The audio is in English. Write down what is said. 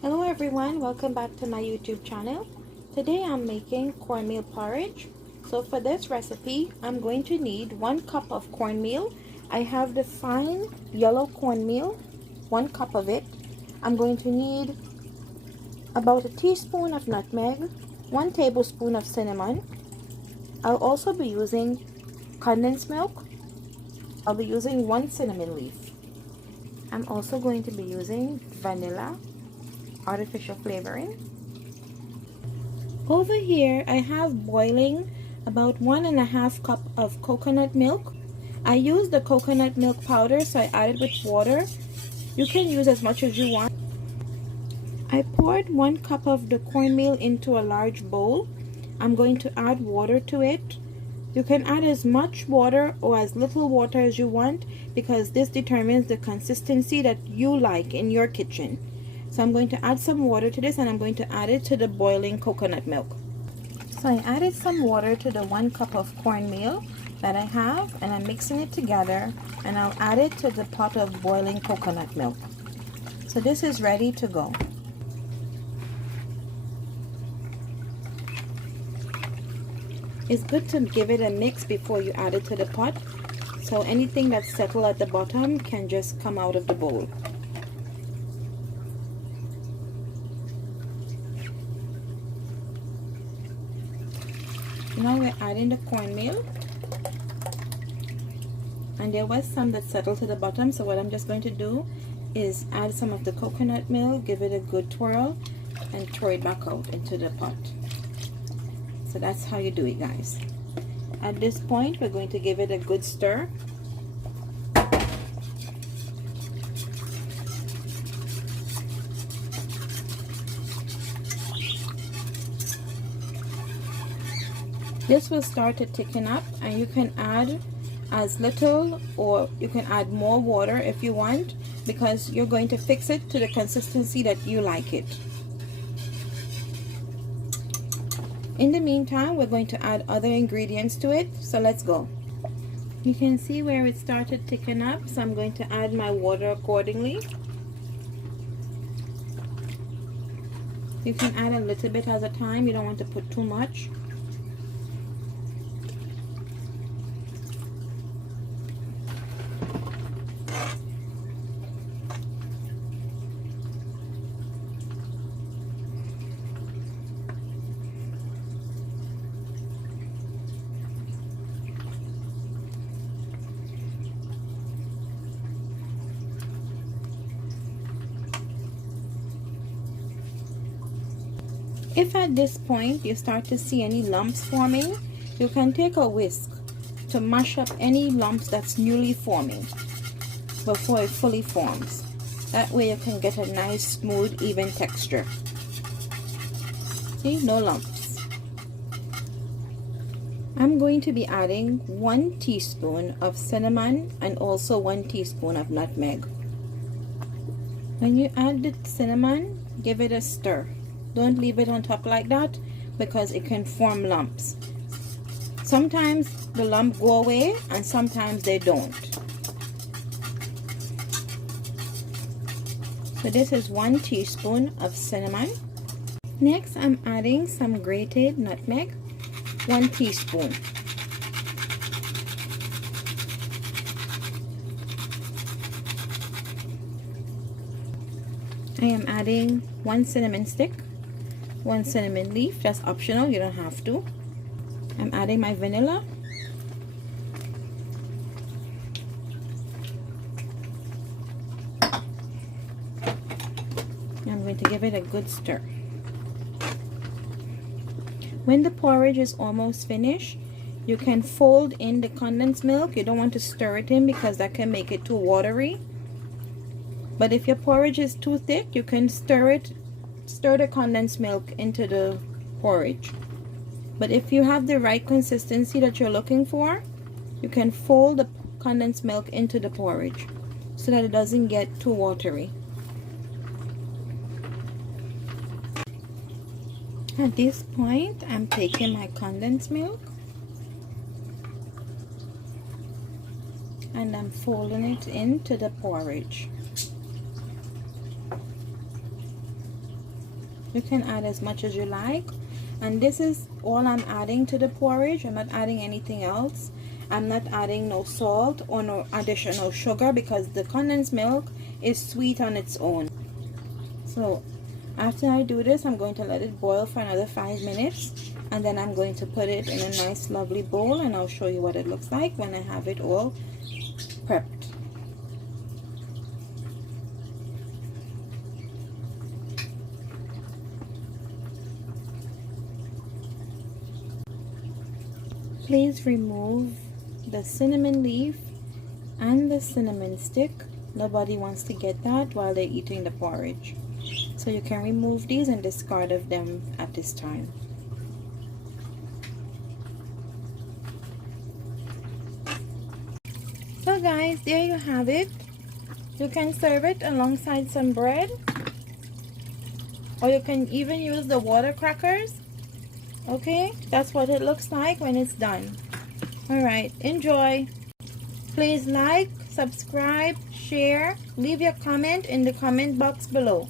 Hello everyone, welcome back to my YouTube channel. Today I'm making cornmeal porridge. So for this recipe, I'm going to need 1 cup of cornmeal. I have the fine yellow cornmeal, 1 cup of it. I'm going to need about a teaspoon of nutmeg, 1 tablespoon of cinnamon. I'll also be using condensed milk. I'll be using 1 cinnamon leaf. I'm also going to be using vanilla artificial flavoring. Over here I have boiling about 1.5 cup of coconut milk. I use the coconut milk powder, so I added with water. You can use as much as you want. I poured 1 cup of the cornmeal into a large bowl. I'm going to add water to it. You can add as much water or as little water as you want, because this determines the consistency that you like in your kitchen. So I'm going to add some water to this, and I'm going to add it to the boiling coconut milk. So I added some water to the 1 cup of cornmeal that I have, and I'm mixing it together, and I'll add it to the pot of boiling coconut milk. So this is ready to go. It's good to give it a mix before you add it to the pot, so anything that's settled at the bottom can just come out of the bowl. Now we're adding the cornmeal, and there was some that settled to the bottom, so what I'm just going to do is add some of the coconut milk, give it a good twirl, and throw it back out into the pot. So that's how you do it, guys. At this point, we're going to give it a good stir. This will start to thicken up, and you can add as little or you can add more water if you want, because you're going to fix it to the consistency that you like it. In the meantime, we're going to add other ingredients to it, so let's go. You can see where it started to thicken up, so I'm going to add my water accordingly. You can add a little bit at a time, you don't want to put too much. If at this point you start to see any lumps forming, you can take a whisk to mash up any lumps that's newly forming before it fully forms. That way you can get a nice, smooth, even texture. See, no lumps. I'm going to be adding 1 teaspoon of cinnamon and also 1 teaspoon of nutmeg. When you add the cinnamon, give it a stir. Don't leave it on top like that, because it can form lumps. Sometimes the lumps go away and sometimes they don't. So this is 1 teaspoon of cinnamon. Next, I'm adding some grated nutmeg, 1 teaspoon. I am adding 1 cinnamon stick, 1 cinnamon leaf. That's optional, you don't have to. I'm adding my vanilla. I'm going to give it a good stir. When the porridge is almost finished, you can fold in the condensed milk. You don't want to stir it in because that can make it too watery. But if your porridge is too thick, you can stir the condensed milk into the porridge. But if you have the right consistency that you're looking for, you can fold the condensed milk into the porridge so that it doesn't get too watery. At this point, I'm taking my condensed milk and I'm folding it into the porridge. You can add as much as you like. And this is all I'm adding to the porridge. I'm not adding anything else. I'm not adding no salt or no additional sugar because the condensed milk is sweet on its own. So after I do this, I'm going to let it boil for another 5 minutes, and then I'm going to put it in a nice lovely bowl, and I'll show you what it looks like when I have it all prepped. Please remove the cinnamon leaf and the cinnamon stick. Nobody wants to get that while they're eating the porridge. So you can remove these and discard of them at this time. So guys, there you have it. You can serve it alongside some bread, or you can even use the water crackers. Okay, that's what it looks like when it's done. Alright, enjoy. Please like, subscribe, share, leave your comment in the comment box below.